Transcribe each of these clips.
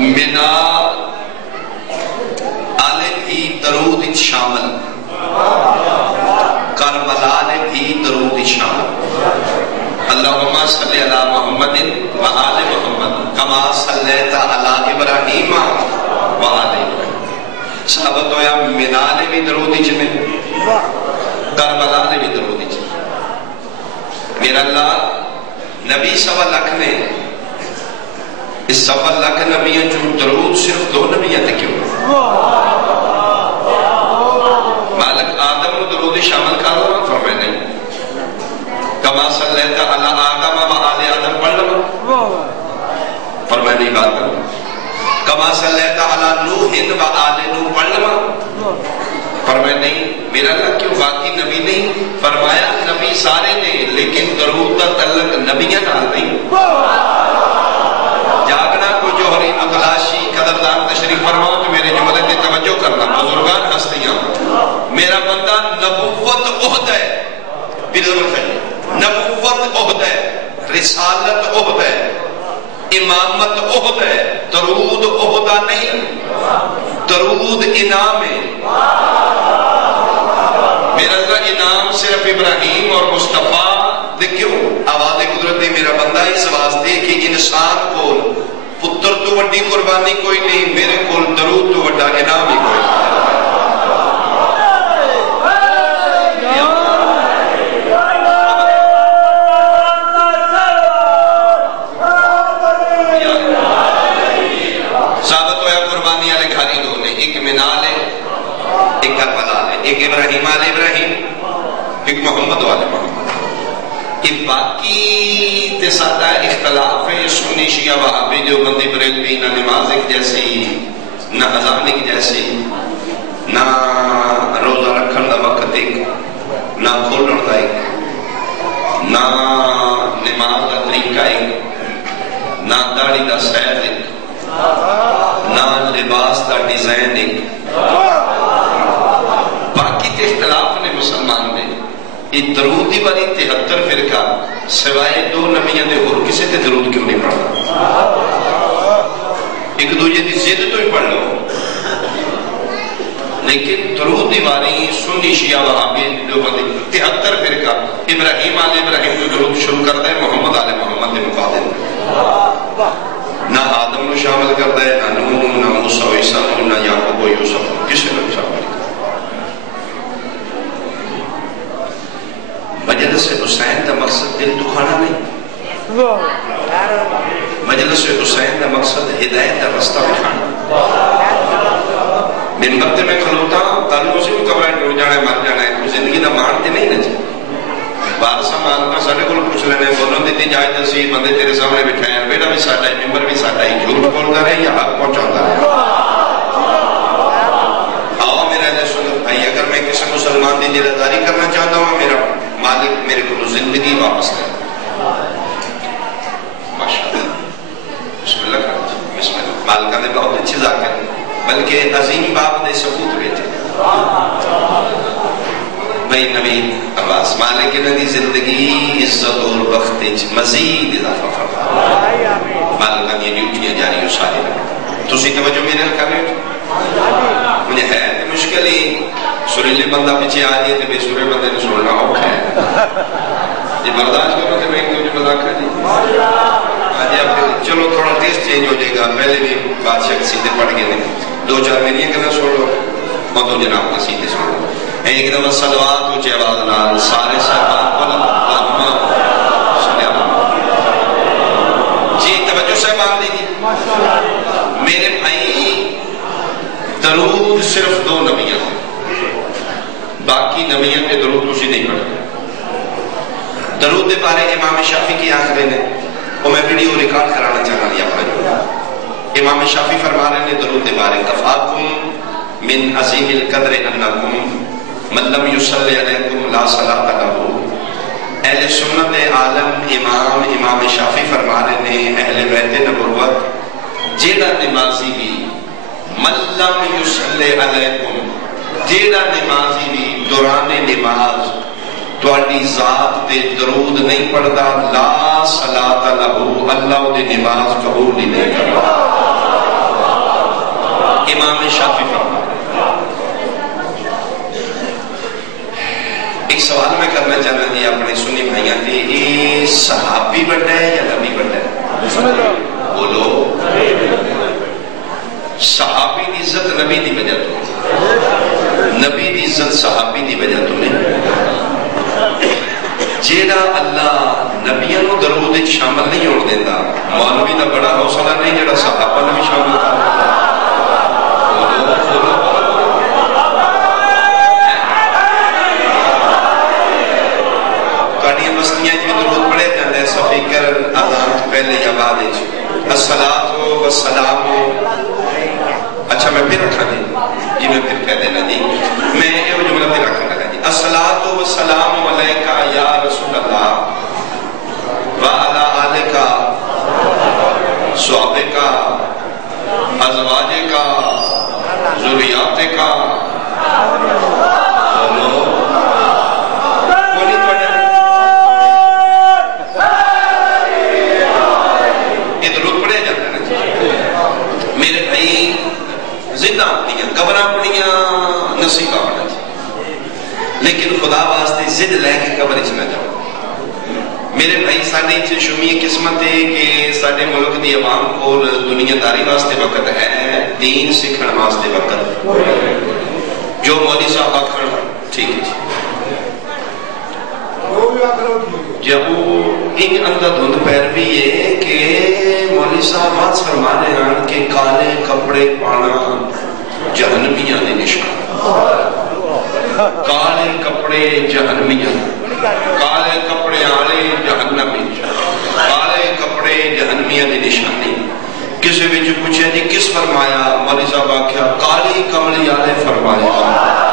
منا آلے بھی درود شامل، کربلا نے بھی درود شامل. اللہم صلی علی محمد و آل محمد کما صلیت علی ابراہیم و آل ابراہیم. صحابت ہویا منا نے بھی درود چنے، کربلا نے بھی درود چنے. میرا اللہ نبی 1.25 لاکھ نے، اس 1.25 لاکھ نبیوں جو درود صرف 2 نبیوں تک کیوں؟ مالک آدم و درود شامل کر رہا ہوں فرمائے نہیں. کما صلیت علی آدم و آل آدم پڑھ لو فرمائے نہیں بات کرو. کما صلیت علی نوح و آل نوح پڑھ لو فرمائے نہیں. میرا اللہ کیوں باقی نبی نہیں؟ فرمایا نبی سارے نے لیکن درود کا تعلق نبیوں نال نہیں. جاگنا کو جوہری متلاشی قدردان تشریف فرماؤ تو میرے جملے میں توجہ کرنا. بزرگان ہستیاں میرا بندہ نبوت عہد ہے، نبوت عہد ہے، رسالت عہد ہے، امامت عہد ہے، درود عہدہ نہیں، درود انعام ہے. میرا اللہ انعام صرف ابراہیم اور مصطفیٰ دے کیوں آواز قدرت دے میرا بندہ اس واسطے کہ انسان کو پتر تو وڈی قربانی کوئی نہیں، میرے کو درود تو وڈا انعام ہی کوئی نہیں. ابراہیم آل ابراہیم، ایک محمد والے محمد. یہ باقی تے سادہ اختلاف ہے سنی شیعہ وہابی دیوبندی بریلوی، نہ نماز ایک جیسی، نہ اذان ایک جیسی، نہ روزہ رکھن دا وقت ایک، نہ کھولن دا ایک، نہ نماز دا طریقہ ایک، نہ داڑھی دا سیر ایک، نہ لباس دا ڈیزائن ایک. اختلاف نے مسلمان میں یہ درود دی باری 73 فرقہ سوائے 2 نبیوں دے اور کسی تے درود کیوں نہیں پڑھا؟ ایک دوجہ دی زد تو ہی پڑھ لو، لیکن درود دی باری سنی شیعہ وہابی دیوبندی 73 فرقہ ابراہیم آل ابراہیم کو درود شروع کرتا ہے محمد آل محمد دے مقابل. نہ آدم کو شامل کرتا ہے، نہ نوح، نہ موسیٰ و عیسیٰ، نہ یعقوب و یوسف، کسی کو شامل کرتا ہے. مجلس حسین کا مقصد دل دکھانا نہیں، مجلس حسین کا مقصد ہدایت کا رستہ دکھانا. منبر تے میں کھلوتا کل اسی کو قبریں ڈر جانا ہے، مر جانا ہے، کوئی زندگی کا مانتے نہیں نہ جائے. بادشاہ مالکہ سارے کو پوچھ لینے بولوں دیتی جائے سی بندے تیرے سامنے بٹھائے ہیں، بیٹا بھی ساڈا ہے، ممبر بھی ساڈا ہی، جھوٹ بولتا رہے یا حق پہنچاتا رہے. آؤ میرا جی سنو بھائی، اگر میں کسی مسلمان کی جلداری کرنا چاہتا ہوں، میرا مالک میرے کو زندگی واپس کرے. ماشاءاللہ بسم اللہ کرتا بسم اللہ. مالکہ نے بہت اچھی ذاکر بلکہ عظیم باپ نے ثبوت بیٹھے بھائی نبی عباس مالک نے دی زندگی عزت اور وقت مزید اضافہ فرما. مالکہ کی ڈیوٹیاں جاری ہو ساری تسی توجہ میرے کر رہے ہو. مجھے ہے مشکل ہی سریلے بندہ پیچھے آ جائے تو بے سورے بندے نے سننا اوکھا ہے. یہ برداشت کرو تو میں ایک دوجہ مذاق کر دی. آج آپ چلو تھوڑا ٹیسٹ چینج ہو جائے گا. پہلے بھی بادشاہ کے سیدھے پڑھ گئے نہیں، 2-4 میری کہنا سن لو اور 2 جناب کا سیدھے سن لو. ایک دفعہ صلوات اونچے آواز نال سارے صاحبان بلند اللہم صلی اللہ جی توجہ صاحبان دیجیے. میرے بھائی درود صرف 2 نبیوں ہیں، باقی نبیوں کے درود کچھ نہیں پڑھتے. درود دے بارے امام شافعی کی آخرے نے وہ میں ویڈیو ریکارڈ کرانا چاہنا لیا پڑھو. امام شافعی فرما رہے ہیں درود دے بارے کفاکم من عظیم القدر انکم من لم یصلی علیکم لا صلاۃ لہ. اہل سنت عالم امام شافعی فرما رہے ہیں اہل بیت نبوت جیڑا نمازی بھی من لم یصلی علیکم جیڑا نمازی بھی دوران نماز تواڈی ذات تے درود نہیں پڑھدا لا صلاۃ لہ اللہ دی نماز قبول ہی نہیں کرتا. امام شافعی فرماتے ایک سوال میں کرنا چاہنا جی اپنے سنی بھائیاں تھی یہ صحابی بڑا ہے یا نبی بڑا ہے؟ بولو صحابی دی عزت نبی دی وجہ تو نبی دی عزت صحابی دی وجہ تو نہیں جیڑا اللہ نبیوں نو درود وچ شامل نہیں ہوਣ دیتا مولوی دا بڑا حوصلہ نہیں جیڑا صحابہ نو بھی شامل کر پہلے یا بعد الصلاۃ والسلام اچھا میں پھر رکھا جی میں پھر کہہ دینا جی میں یہ جملہ پھر رکھا لگا جی الصلاۃ والسلام علیکہ یا رسول اللہ وعلی آلکہ صحابکہ ازواجکہ ذریاتکہ لیکن خدا واسطے زد لے کے قبر نہ جاؤ میرے بھائی ساڈے شمی قسمت ہے کہ ساڈے ملک دی عوام کو دنیا داری واسطے وقت ہے دین سکھن واسطے وقت جو مولوی صاحب آخر ٹھیک ہے جب ایک اندھا دھند پیروی ہے کہ مولوی صاحب بات فرما رہے ہیں کہ کالے کپڑے پانا جہنمیاں دے نشان کالے کپڑے جہنمیاں کالے کپڑے آلے جہنمی کالے کپڑے جہنمیاں دی نشانی کسی وچ پوچھا جی کس فرمایا مولوی صاحب آکھیا کالی کملی آلے فرمایا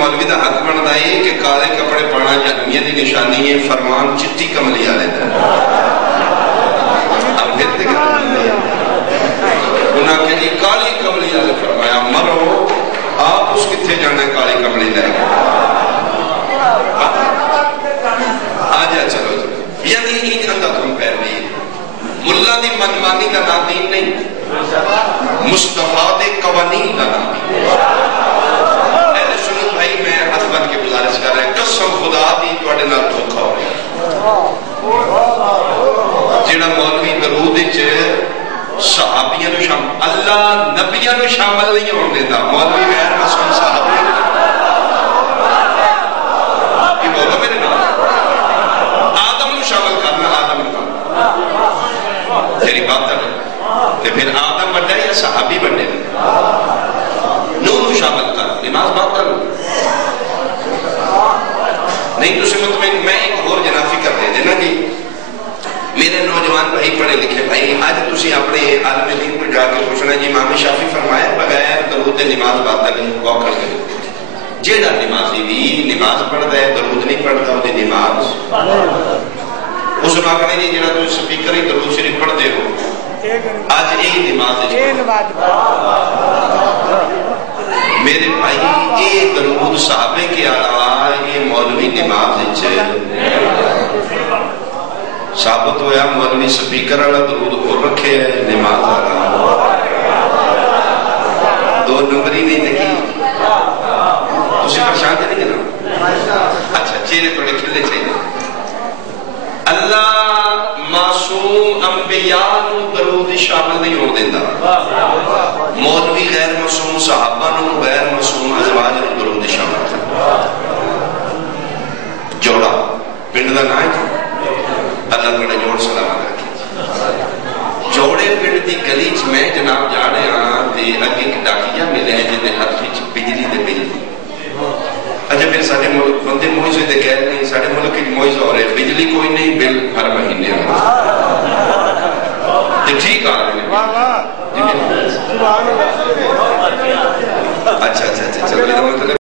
مولوی دا حق بنتا ہے کہ کالے کپڑے پانا جہنمیت کی نشانی ہے فرمان چٹی کملی آ لیتا ہے اب پھر دیکھا انہاں کہ جی کالی کملی آ لے فرمایا مرو آپ اس کتھے جانا ہے کالی کملی لے آجا چلو یعنی ایک اندھا تم پیروی ملا دی منمانی کا نادین نہیں مصطفیٰ دے قوانین کا نادین قسم خدا دی توڑے نال دھوکھا ہو جیڑا مولوی درود وچ صحابیاں نو شامل اللہ نبیاں نو شامل نہیں ہون دیتا مولوی غیر معصوم صحابی یہ بولو میرے نال آدم نو شامل کرنا آدم نو تیری بات ہے کہ پھر آدم بڑھا یا صحابی بڑھے نو شامل کر نماز بات کر نہیں تو سمت میں ایک اور جنافی کر دے دینا کہ میرے نوجوان بھائی پڑھے لکھے بھائی آج تسی اپنے عالم دین پر جا کے پوچھنا جی امام شافعی فرمایا بغیر درود نماز باطل واقع کرے جیڑا نمازی بھی نماز پڑھتا ہے درود نہیں پڑھتا وہ نماز اس نے آخر نہیں جیڑا تو سپیکر ہی درود شریف پڑھتے ہو آج یہی نماز میرے بھائی یہ درود صحابے کے علاوہ یہ مولوی نماز ثابت ہویا مولوی سپیکر والا درود اور رکھے ہے نماز والا دو نمبری نہیں دیکھی تسی پریشان تے نہیں نا اچھا چہرے تھوڑے کھلے چاہیے اللہ معصوم انبیاء نو درود شامل نہیں ہون دیندا مولوی غیر معصوم صحابہ نو غیر معصوم ازواج نو درود شامل تھا جوڑا پنڈ دا نام ہے اللہ تعالی جوڑ سلام رکھے جوڑے پنڈ دی گلی چ میں جناب جا رہے ہاں تے اگے ایک ڈاکیا ملے ہیں جے ہاتھ وچ بجلی دے بل اچھا پھر سارے ملک بندے موئزے دے کہہ نہیں سارے ملک کی موئز ہو رہے بجلی کوئی نہیں بل ہر مہینے تے ٹھیک آ رہے اچھا اچھا اچھا چلو